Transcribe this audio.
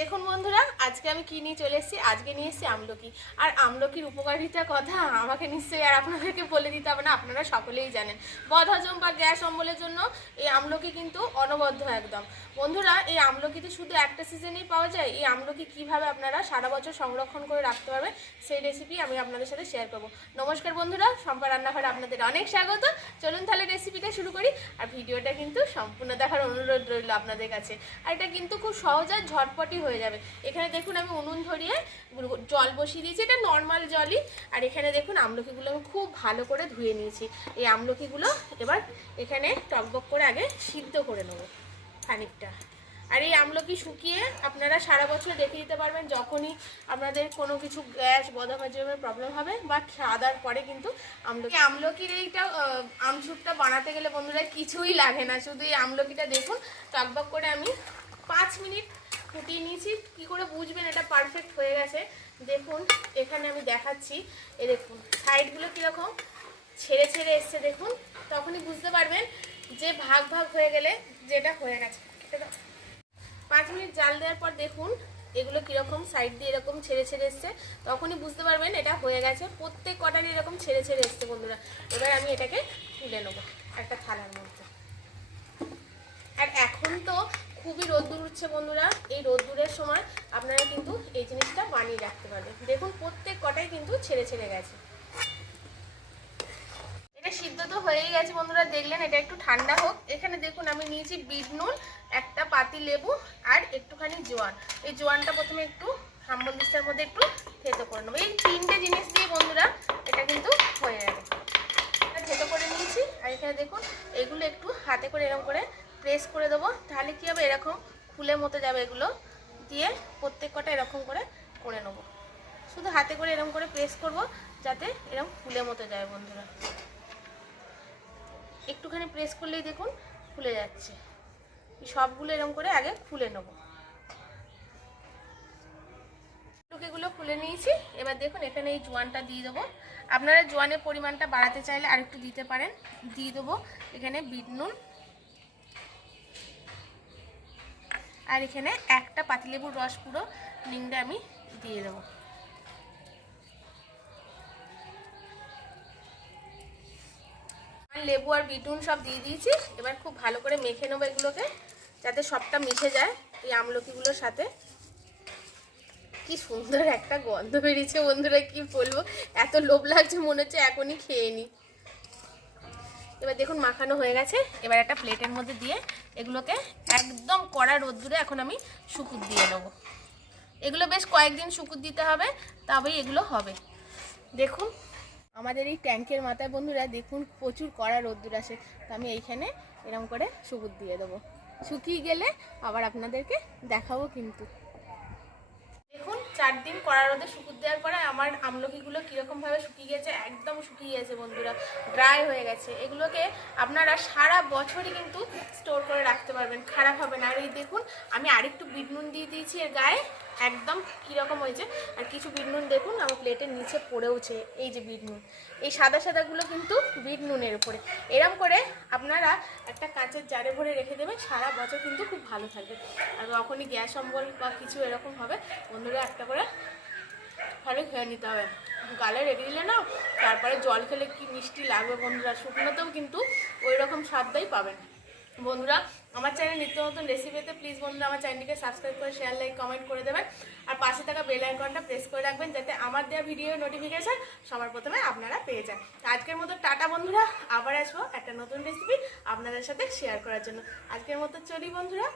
দেখুন বন্ধুরা, আজকে আমি কি নিয়ে চলে এসেছি? আজকে নিয়ে এসেছি আমলকি। আর আমলকির উপকারিতা কথা আমাকে নিশ্চয়ই আর আপনাদেরকে বলে দিতে হবে না, আপনারা সকলেই জানেন। বদহজম বা গ্যাস অম্বলের জন্য এই আমলকি কিন্তু অনবদ্য একদম। বন্ধুরা, এই আমলকিতে শুধু একটা সিজনেই পাওয়া যায়? এই আমলকি কীভাবে আপনারা সারা বছর সংরক্ষণ করে রাখতে পারবেন? সেই রেসিপি আমি আপনাদের সাথে শেয়ার করব। নমস্কার বন্ধুরা, সম্পা রান্নাঘরে আপনাদের অনেক স্বাগত। চলুন তাহলে রেসিপিটা শুরু করি আর ভিডিওটা কিন্তু সম্পূর্ণ দেখার অনুরোধ রইল আপনাদের কাছে। আর এটা কিন্তু খুব সহজ আর ঝটপটি হয়ে যাবে। এখানে দেখুন আমি উনুন ধরিয়ে জল বসিয়ে দিয়েছি, এটা নর্মাল জলই। আর এখানে দেখুন আমলকিগুলো আমি খুব ভালো করে ধুয়ে নিয়েছি। এই আমলকিগুলো এবার এখানে টকবক করে আগে সিদ্ধ করে নেব খানিকটা। আর এই আমলকি শুকিয়ে আপনারা সারা বছর রেখে দিতে পারবেন যখনই আপনাদের কোনো কিছু গ্যাস বদহজমের প্রবলেম হবে বা খাওয়া দাওয়ার পরে কিন্তু আমলকি আমলকির এইটা আমচুরটা বানাতে গেলে বন্ধুরা কিছুই লাগে না। শুধু এই আমলকিটা দেখুন, টকবক করে আমি পাঁচ মিনিট ফুটিয়ে নিয়েছি। কি করে বুঝবেন? এটা পারফেক্ট হয়ে গেছে। দেখুন, এখানে আমি দেখাচ্ছি। এ দেখুন সাইডগুলো কীরকম? ছেড়ে ছেড়ে এসছে, দেখুন। তখনই বুঝতে পারবেন যে ভাগ ভাগ হয়ে গেলে যেটা হয়ে গেছে। এটা। পাঁচ মিনিট জাল দেওয়ার পর দেখুন, এগুলো কীরকম সাইড দিয়ে এরকম ছেড়ে ছেড়ে এসছে। তখনই বুঝতে পারবেন এটা হয়ে গেছে। প্রত্যেক কটারই এরকম ছেড়ে ছেড়ে এসছে বন্ধুরা। এবার আমি এটাকে তুলে নেব একটা থালার মধ্যে। আর এখন তো খুবই রোদ্দুর উঠছে বন্ধুরা। এই রোদ্দুরের সময় আপনারা কিন্তু এই জিনিসটা বানিয়ে রাখতে পারবেন। দেখুন, প্রত্যেক কটাই কিন্তু ছেড়ে ছেড়ে গেছে। এটা সিদ্ধ তো হয়েই গেছে বন্ধুরা। দেখলেন, এটা একটু ঠান্ডা হোক। এখানে দেখুন, আমি নিয়েছি বিট নুন একটা পাতি লেবু আর একটুখানি জোয়ান। এই জোয়ানটা প্রথমে একটু হাম্বল মধ্যে একটু থেতো করে নেব। এই তিনটে জিনিস দিয়ে বন্ধুরা এটা কিন্তু হয়ে যাবে। থেতো করে নিয়েছি। আর এখানে দেখুন, এগুলো একটু হাতে করে এরকম করে প্রেস করে দেবো। তাহলে কী হবে? এরকম ফুলে মতো যাবে এগুলো দিয়ে প্রত্যেক কটা এরকম করে করে নেব। শুধু হাতে করে এরকম করে প্রেস করব যাতে এরকম ফুলে মতো যায় বন্ধুরা। একটুখানি প্রেস করলেই দেখুন ফুলে যাচ্ছে। সবগুলো এরকম করে আগে খুলে নেব। টুকিগুলো খুলে নিয়েছি। এবার দেখুন, এখানে এই জোয়ানটা দিয়ে দেবো। আপনারা জোয়ানের পরিমাণটা বাড়াতে চাইলে আরেকটু দিতে পারেন। দিয়ে দেবো এখানে বিট নুন। আর এখানে একটা পাতিলেবুর রস পুরো নিংড়ে আমি দিয়ে দেবো। লেবু আর বিটুন সব দিয়ে দিয়েছি। এবার খুব ভালো করে মেখে নেব এগুলোকে, যাতে সবটা মিশে যায় এই আমলকিগুলোর সাথে। কি সুন্দর একটা গন্ধ বেরিয়েছে বন্ধুরা, কি বলব? এত লোভ লাগছে, মনে হচ্ছে এখনই খেয়ে নি। এবার দেখুন, মাখানো হয়ে গেছে। এবার একটা প্লেটের মধ্যে দিয়ে এগুলোকে একদম কড়া রোদ্দুরে এখন আমি শুকুর দিয়ে নেব। এগুলো বেশ কয়েকদিন শুকুর দিতে হবে, তবেই এগুলো হবে। দেখুন আমাদের এই ট্যাঙ্কের মাথায় বন্ধুরা দেখুন প্রচুর কড়া রোদ্দুর আসে। তো আমি এইখানে এরকম করে সবুজ দিয়ে দেবো। শুকিয়ে গেলে আবার আপনাদেরকে দেখাবো কিন্তু। চার দিন কড়া রোদে শুকুর দেওয়ার পরে আমার আমলকিগুলো কীরকমভাবে শুকিয়ে গেছে, একদম শুকিয়ে গেছে বন্ধুরা ড্রাই হয়ে গেছে। এগুলোকে আপনারা সারা বছরই কিন্তু স্টোর করে রাখতে পারবেন, খারাপ হবে না। আর এই দেখুন, আমি আরেকটু বিট নুন দিয়ে দিয়েছি এর গায়ে, একদম কীরকম হয়েছে। আর কিছু বিট নুন দেখুন, আমার প্লেটের নিচে পড়েওছে এই যে বিট নুন। এই সাদা সাদাগুলো কিন্তু বিট নুনের উপরে। এরম করে আপনারা একটা কাঁচের জারে ভরে রেখে দেবেন, সারা বছর কিন্তু খুব ভালো থাকবে। আর যখনই গ্যাস অম্বল বা কিছু এরকম হবে, বন্ধুরা, একটা করে। ভালো খেয়ে নিতে হবে। গালে রেখে দিলে না, তারপরে জল খেলে কি মিষ্টি লাগবে বন্ধুরা, শুকনোতেও কিন্তু ওই রকম স্বাদটাই পাবেন। বন্ধুরা, আমার চ্যানেল নিত্য নতুন রেসিপিতে প্লিজ বন্ধুরা, আমার চ্যানেলটিকে সাবস্ক্রাইব করে শেয়ার লাইক কমেন্ট করে দেবেন। আর পাশে থাকা বেল আইকনটা প্রেস করে রাখবেন, যাতে আমার দেওয়া ভিডিও নোটিফিকেশান সবার প্রথমে আপনারা পেয়ে যান। আজকের মতো টাটা বন্ধুরা, আবার আসব একটা নতুন রেসিপি আপনাদের সাথে শেয়ার করার জন্য। আজকের মতো চলি বন্ধুরা।